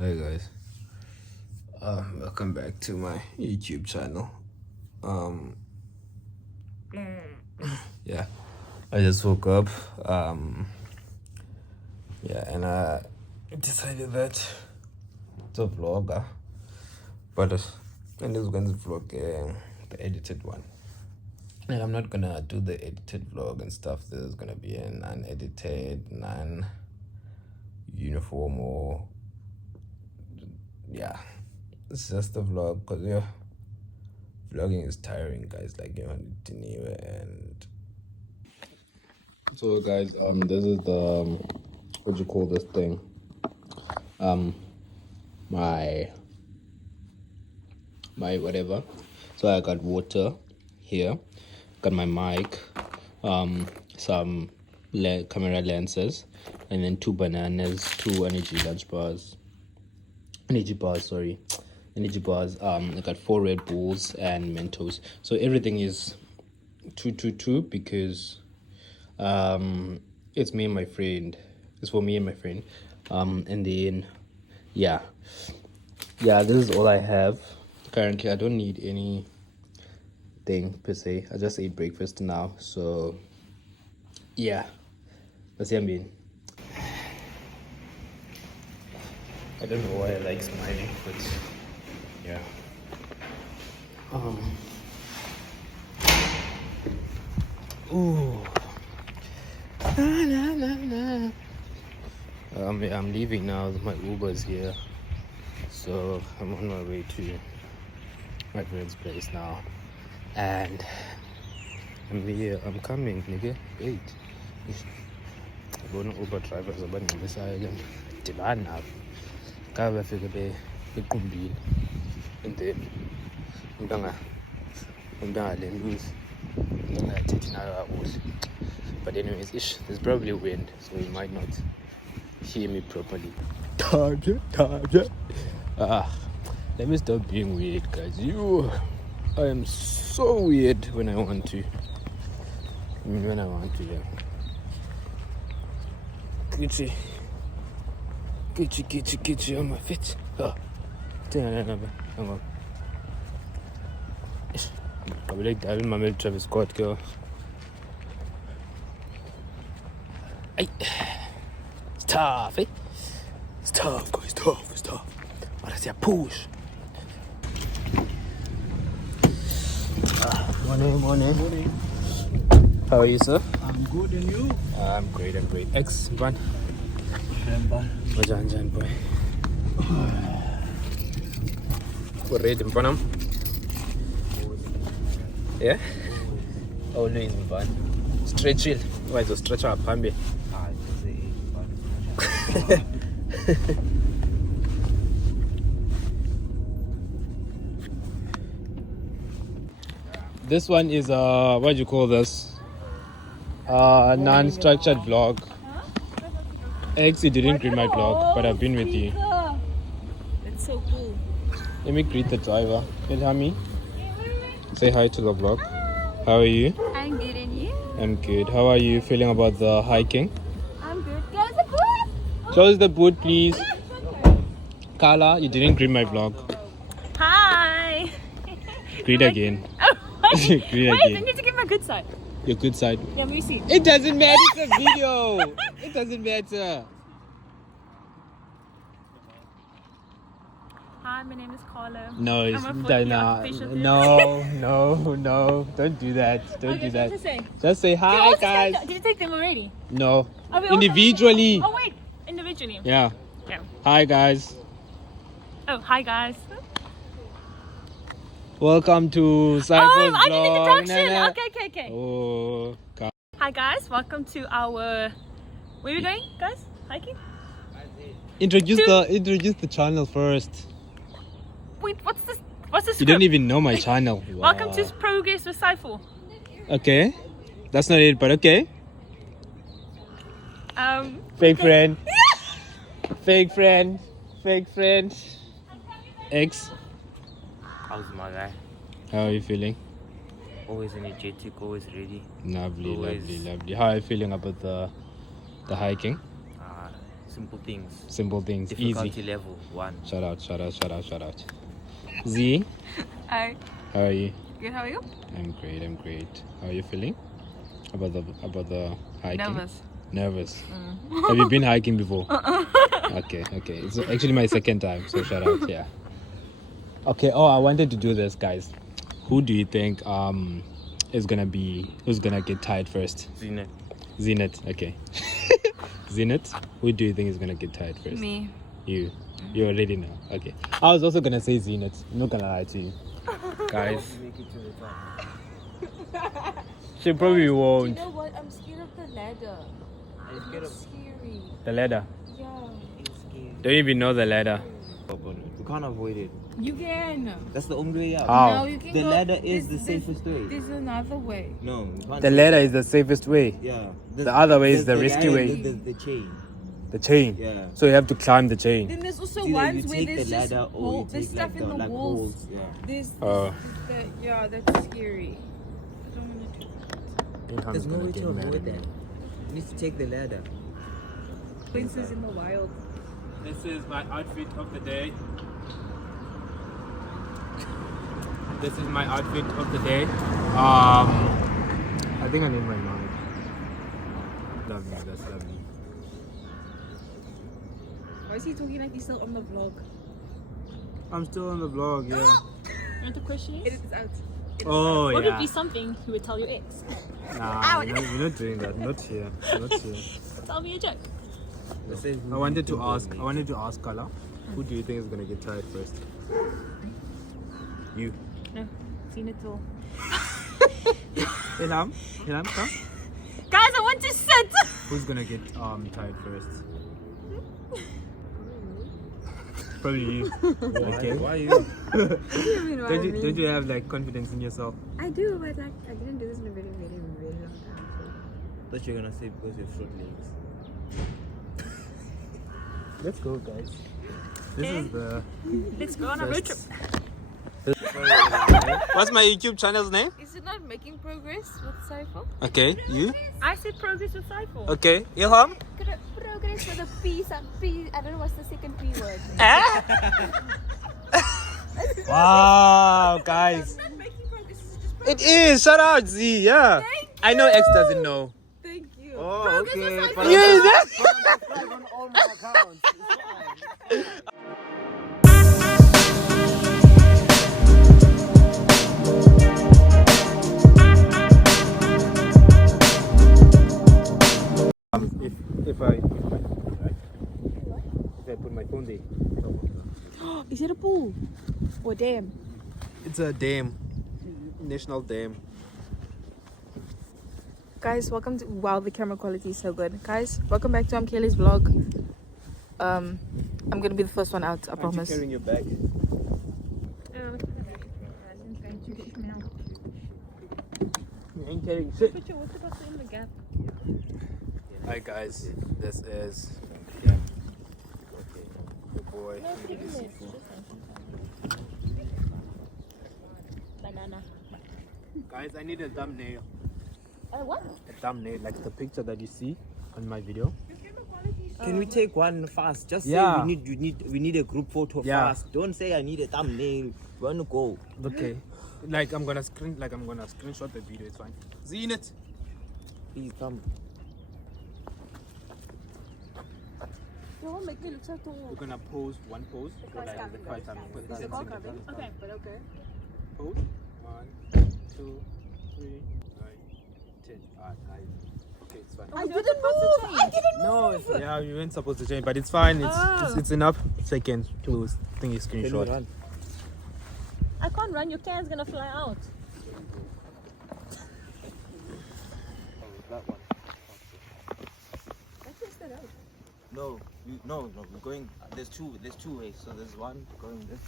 Hi guys, welcome back to my YouTube channel. Um, yeah, I just woke up. And I decided that it's a vlogger, but I'm just going to vlog the edited one. And I'm not gonna do the edited vlog and stuff. There's gonna be an unedited, non-uniform or yeah. It's just a vlog because vlogging is tiring, guys. Like you want it anywhere. And so, guys, this is the what do you call this thing? My whatever. So I got water here, got my mic, some camera lenses, and then 2 bananas, 2 energy bars. I got 4 Red Bulls and Mentos. So everything is 2 because it's me and my friend. It's for me and my friend. And then yeah, this is all I have currently. I don't need anything per se. I just ate breakfast now, so yeah, that's what I mean. I don't know why I like smiling, but yeah. Ooh. I'm leaving now. My Uber's here, so I'm on my way to my friend's place now, and I'm here. I'm coming, nigga. Wait. I'm going to Uber drivers about this island. Divan now. Kaba figure be kumbini, and then but anyways, there's probably wind, so you might not hear me properly. Target. Let me stop being weird, guys. I am so weird when I want to. Yeah. Kitchi on my feet. Oh. Hang on. I would like to have my Travis Scott girl. It's tough, eh? It's tough, guys. It's tough. But I say push. Morning. How are you, sir? I'm good, and you? I'm great. X, man. Wajan, boy. We're ready, Mpanam? Yeah? Always, man. Stretch it. Why to stretch our pambi? This one is what do you call this? Non-structured vlog. X, you didn't greet my vlog, but I've been with you. That's so cool. Let me greet the driver. Can you hear me? Say hi to the vlog. How are you? I'm good, and you? I'm good. How are you feeling about the hiking? I'm good. Close the boot! Close the boot, please. Carla, you didn't greet my vlog. Hi! Greet again. Oh, wait, Greet I again. need to give my good side. Your good side. Yeah, let me see. It doesn't matter. It's a video. It doesn't matter. Hi, my name is Carla. No, it's I'm a 4D occupational therapist. no. Don't do that. Don't do that. Just say. Just say hi, guys. Did you take them already? No. Oh, wait, Individually. Oh, wait. Individually. Yeah. Yeah. Hi, guys. Oh, hi, guys. Welcome to Psyfo's Oh, I did vlog. the introduction. Okay. Oh, God. Hi, guys. Welcome to our... Where are we going, guys? Hiking? Introduce the channel first. Wait, what's this? What's the You script? don't even know my channel. Wow. Welcome to Progress with Psyfo. Okay. That's not it, but okay. Fake friend. Fake friend. X. How's my guy? How are you feeling? Always energetic, always ready. Lovely. Always. How are you feeling about the hiking? It's simple things. Simple things. Difficulty Easy. level 1. Shout out. Z, Hi. how are you? Good, how are you? I'm great. How are you feeling? About the hiking? Nervous. Have you been hiking before? Okay. It's actually my second time, so shout out, yeah. Okay, I wanted to do this, guys. Who do you think who's gonna get tired first? Zenith, okay. Zenith, who do you think is gonna get tired first? Me. You already know. Okay. I was also gonna say Zenith. I'm not gonna lie to you. Guys. She probably won't. You know what? I'm scared of the ladder. I'm scared of Scary. The ladder. Yeah. Don't even know the ladder. We can't avoid it. You can. That's the only way out. How? No, you can The go. ladder is the safest way. There's another way. No, we can't. The ladder is the safest way. Yeah. The other way is the risky ladder, way. The chain. The chain. Yeah. So you have to climb the chain. Then there's also It's either ones you where take there's the just ladder or you there's take stuff like in the like walls. holes. Yeah. There's Oh. yeah, that's scary. I don't want to do that. There's no way to avoid that. You need to take the ladder. Princes in the wild. This is my outfit of the day. This is my outfit of the day. I think I need my knowledge. Lovely, that's lovely. Why is he talking like he's still on the vlog? I'm still on the vlog, yeah. And the question It is, is out. Oh, what would yeah. be something you would tell your ex? Nah, we're not doing that. Not here. Tell me a joke. I wanted to ask Kala, who do you think is gonna get tired first? You. No, seen it all. Ilham, come. Guys, I want to sit! Who's gonna get tired first? Probably you. Okay. Why you? Don't you have like confidence in yourself? I do, but like I didn't do this in a very long time. Thought you were gonna say because you have short legs. Let's go, guys. This is the. Let's go on a road trip. What's my YouTube channel's name? Is it not making progress with Psyfo? Okay, you. I said progress with Psyfo. Okay, Ilham. Progress with a P. I don't know what's the second P word. Wow, guys. Not making progress. It's just It is. Shout out, Z. Yeah. I know X doesn't know. Thank you. Oh, okay. Yeah, that. On all my accounts. If I put my phone there. Is it a pool or dam? It's a dam. National dam. Guys, welcome to the camera quality is so good. Guys, welcome back to Kelly's vlog. I'm gonna be the first one out, I promise. You carrying your bag? You ain't carrying shit. Put your water bottle in the gap. Hi guys, this is the boy. Banana. Guys, I need a thumbnail. What? A thumbnail, like the picture that you see on my video. Can we take one fast? Just Yeah. say we need a group photo fast. Don't say I need a thumbnail. We want to go. Okay. Like I'm gonna screenshot the video. It's fine. Zenith. Please come. You won't make me look so tall. We're gonna pose one pose. For like the quiet time. Is the car coming? Okay. But okay. Pose. 1, 2, 3, 9, 10. Alright, guys. Okay, it's fine. I didn't move! No, yeah, you weren't supposed to change, but it's fine. It's enough seconds to think you Can you screenshot. run? I can't run, your can's gonna fly out. That one. No, no, we're going. There's two ways. So there's one going this.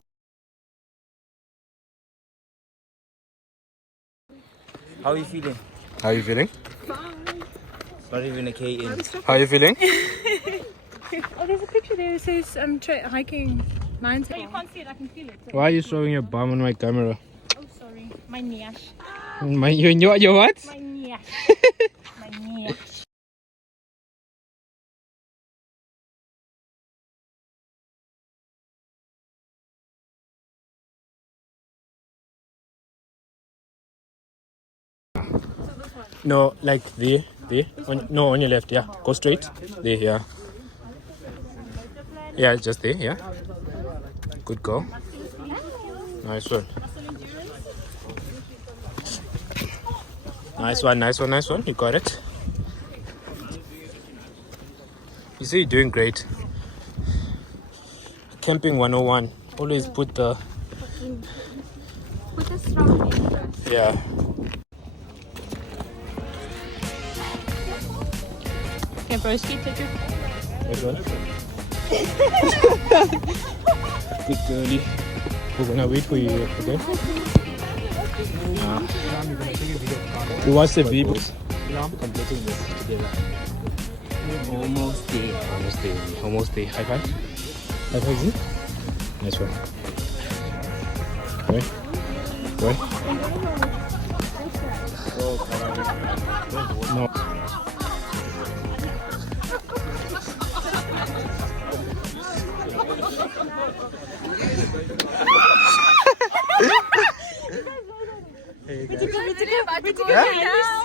How are you feeling? How are you feeling? Not even a K in. How are you feeling? Oh, there's a picture there that says I'm hiking mountain. No, you can't see it, I can feel it. Why are you showing your bum on my camera? Oh, sorry. My niash. Your what? My niash. My niash. No, like there. On your left, yeah. Go straight. There, yeah. Yeah, just there, yeah. Good go. Nice one. Nice one. You got it. You see, you're doing great. Camping 101. Always put the... Put a strong interest. Yeah. Okay, broski, take your... Nice one. Good girlie. We're gonna wait for you, okay? We watch the videos. Completing this together. Almost there. Almost there. High five. High five, Z. Nice one. Right.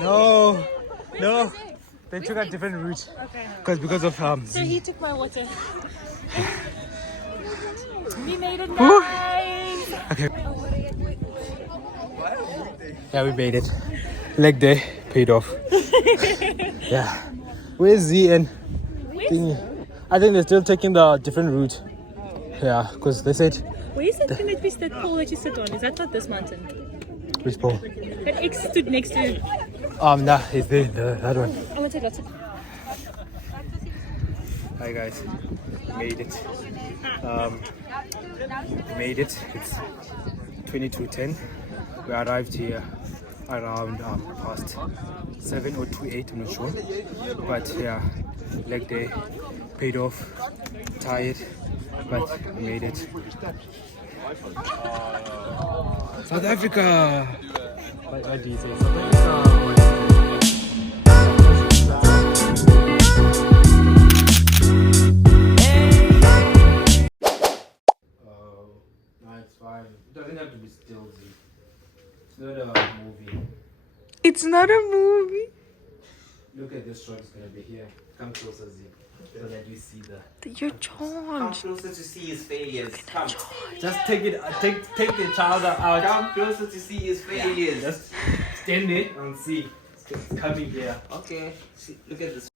No. No. They took a different route. Okay. Because of So he took my water. We made it nice. Okay. Yeah, we made it. Leg day paid off. Yeah. Where's Z and thingy? I think they're still taking the different route. Yeah, because they said. Where is that thing that pole that you sit on? Is that not this mountain? Which pole? That X stood next to it. Nah, it's there, that one. I want to take lots of... Hi guys, made it. Made it. It's 22:10. We arrived here around past 7 or 2:08. I'm not sure, but yeah, leg day paid off. Tired, but we made it. South Africa. What do you say? South Africa. It's fine. It doesn't have to be still, Z. It's not a movie. It's not a movie. Look at this shot, it's gonna be here. Come closer, Z. So that you see the... Your Come charge. closer to see his failures. Come. Just take it, take the child out. Come closer to see his failures. Just stand there and see. It's coming here. Okay. See, look at this.